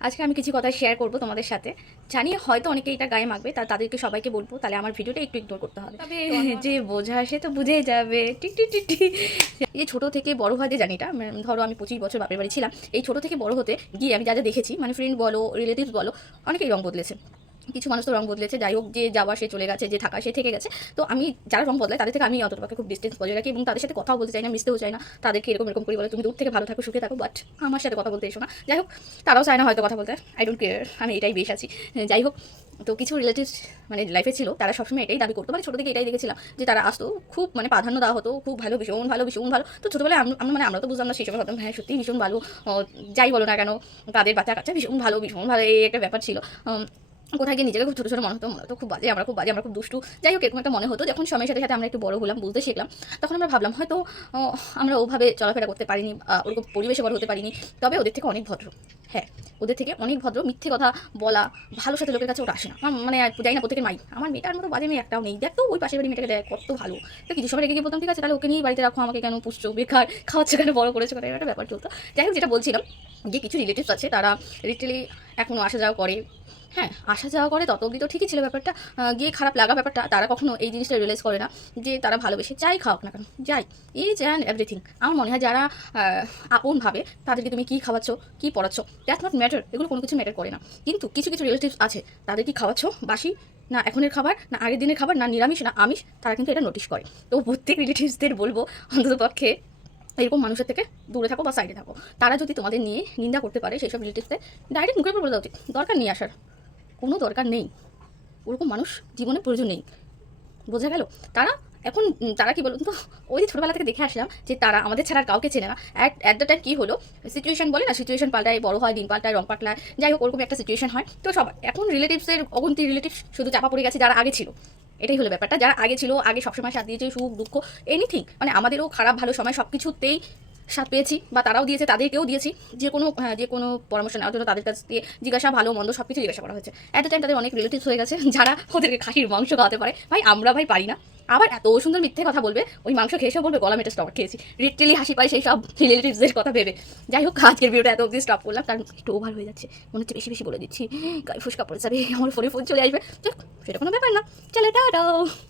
আজকে আমি কিছু কথা শেয়ার করব তোমাদের সাথে। জানি হয়তো অনেকে এটা গায়ে মাখবে তা তাদেরকে সবাইকে বলব তাহলে আমার ভিডিওটা একটু ইগনোর করতে হবে। তবে যে বোঝা সে তো বুঝেই যাবে। টিক টিক টিক টিক। এই যে ছোটো থেকে বড় হয় যে জানি এটা ধরো আমি পঁচিশ বছর বাপের বাড়ি ছিলাম এই ছোটো থেকে বড় হতে গিয়ে আমি যা যা দেখেছি মানে ফ্রেন্ড বলো রিলেটিভস বলো অনেকেই রঙ বদলেছে। কিছু মানুষ তো রং বদলেছে, যাই হোক, যে যাওয়া সে চলে গেছে, যে থাকা সে থেকে গেছে। তো আমি যারা রং বদলায়, তাদের থেকে আমি অতটাকে খুব ডিস্টেন্স বজায় রাখি এবং তাদের সাথে কথাও বলতে চাই না, মিশতেও চাই না। তাদেরকে এরকম এরকম করে বলে, তুমি দূর থেকে ভালো থাকো, সুখে থাকো বাট আমার সাথে কথা বলতে এসো না। যাই হোক, তারাও চায় না হয়তো কথা বলতে আই ডোন্ট কেয়ার আমি এটাই বেশ আছি। যাই হোক, তো কিছু রিলেটিভস মানে লাইফে ছিল, তারা সবসময় এটাই দাবি করতো। মানে ছোটো থেকে এটাই দেখেছিলাম যে তারা আসতো, খুব মানে প্রাধান্য দেওয়া হতো, খুব ভালো, ভীষণ ভালো ভীষণ ভালো। তো ছোটোবেলায় আমরা মানে আমরা তো বুঝলাম না সেই সময় ভাবতাম হ্যাঁ সত্যিই ভীষণ ভালো। যাই বলো না কেন, তাদের বাচ্চা কাচ্চা ভীষণ ভালো ভীষণ ভালো, এই একটা ব্যাপার ছিল। কোথায় গিয়ে নিজেকে খুব ছোটো ছোটো মনে হতো মনে হতো খুব বাজে, আমরা খুব বাজে, আমরা খুব দুষ্টু। যাই হোক, এরকম একটা মনে হতো, যখন সময়ের সাথে সাথে আমরা একটু বড় হলাম, বুঝতে শিখলাম, তখন আমরা ভাবলাম, হয়তো আমরা ওভাবে চলাফেরা করতে পারিনি ওরকম পরিবেশে বড় হতে পারিনি, তবে ওদের থেকে অনেক ভদ্র। হ্যাঁ ওদের থেকে অনেক ভদ্র, মিথ্যে কথা বলা, ভালো সাথে লোকের কাছে ওটা আসে না। মানে যাই না, প্রত্যেকের মাই। আমার মেয়েটার মতো বাজে মেয়ে একটাও নেই। দেখ তো, ওই পাশের বাড়ি মেয়েটাকে দেখ, কত ভালো। তো কিছু সময় রেগে গিয়ে বলতাম, ঠিক আছে, তাহলে ওকে নিয়ে বাড়িতে রাখো, আমাকে কেন পুষছো, বেকার, খাওয়াচ্ছ কেন, বড় করেছ কেন? একটা ব্যাপার চলতো। যাই হোক, যেটা বলছিলাম, যে কিছু রিলেটিভস আছে, তারা লিটারালি এখনও আসা যাওয়া করে। হ্যাঁ আসা যাওয়া করে তত অবধি তো ঠিকই ছিল ব্যাপারটা। গিয়ে খারাপ লাগা ব্যাপারটা তারা কখনো এই জিনিসটা রিয়েলাইজ করে না যে তারা ভালোবেসে যাই খাওয়াক না কেন, যাই। ইজ অ্যান্ড এভরিথিং আমার মনে হয় যারা আপন ভাবে তাদেরকে তুমি কী খাওয়াচ্ছ, কী পড়াচ্ছ দ্যাট নট ম্যাটার এগুলো কোনো কিছু ম্যাটার করে না। কিন্তু কিছু কিছু রিলেটিভস আছে, তাদের কি খাওয়াচ্ছ, বাসি, না এখনের খাবার, না আগের দিনের খাবার, না নিরামিষ, না আমিষ, তারা কিন্তু এটা নোটিশ করে। তো প্রত্যেক রিলেটিভসদের বলব অন্তত পক্ষে এরকম মানুষের থেকে দূরে থাকো বা সাইডে থাকো। তারা যদি তোমাদের নিয়ে নিন্দা করতে পারে, সেই সব রিলেটিভসদের ডাইরেক্ট মুখের উপর বলে দেওয়া উচিত দরকার নিয়ে আসার। কোনো দরকার নেই। ওরকম মানুষ জীবনে প্রয়োজন নেই। বোঝা গেল? তারা এখন তারা কি বলুন তো ওই ছোটোবেলা থেকে দেখে আসলাম যে তারা আমাদের ছাড়া কাউকে চেনে না। অ্যাট অ্যাট দ্য টাইম কী হলো? সিচুয়েশন বলে না সিচুয়েশন পাল্টায়, বড় হয়, দিন পাল্টায়, রং পাল্টায়। যাই হোক, ওরকম একটা সিচুয়েশন হয়। তো সব, এখন রিলেটিভসের অগন্তি রিলেটিভ শুধু চাপা পড়ে গেছে যারা আগে ছিল। এটাই হলো ব্যাপারটা। যারা আগে ছিল, আগে সবসময় সাথ দিয়েছে, সুখ, দুঃখ এনিথিং মানে আমাদেরও খারাপ, ভালো সময় সব কিছুতেই সাথ পেয়েছি বা তারাও দিয়েছে তাদেরকেও দিয়েছি। যে কোনো হ্যাঁ, যে কোনো পরামর্শ নেওয়ার জন্য তাদের কাছ থেকে জিজ্ঞাসা ভালো মন্দ সব কিছু জিজ্ঞাসা করা হয়েছে। অ্যাট দ্য টাইম তাদের অনেক রিলেটিভস হয়ে গেছে যারা ওদেরকে খাসির মাংস খাওয়াতে পারে। ভাই আমরা ভাই পারি না। আবার এত সুন্দর মিথ্যে কথা বলবে ওই মাংস খেয়ে এসে বলবে গলা মেটে স্টপ খেয়েছি। লিটারেলি হাসি পায় সেই সব রিলেটিভসদের কথা ভেবে। যাই হোক আজকের ভিডিওটা এত অবধি স্টপ করলাম কারণ একটু ওভার হয়ে যাচ্ছে। মনে হচ্ছে বেশি বেশি বলে দিচ্ছি। গায়ে ফুসকা পড়ে যাবে আমার ফোনে ফোন চলে আসবে। সেটা কোনো ব্যাপার না। চলে টাটাও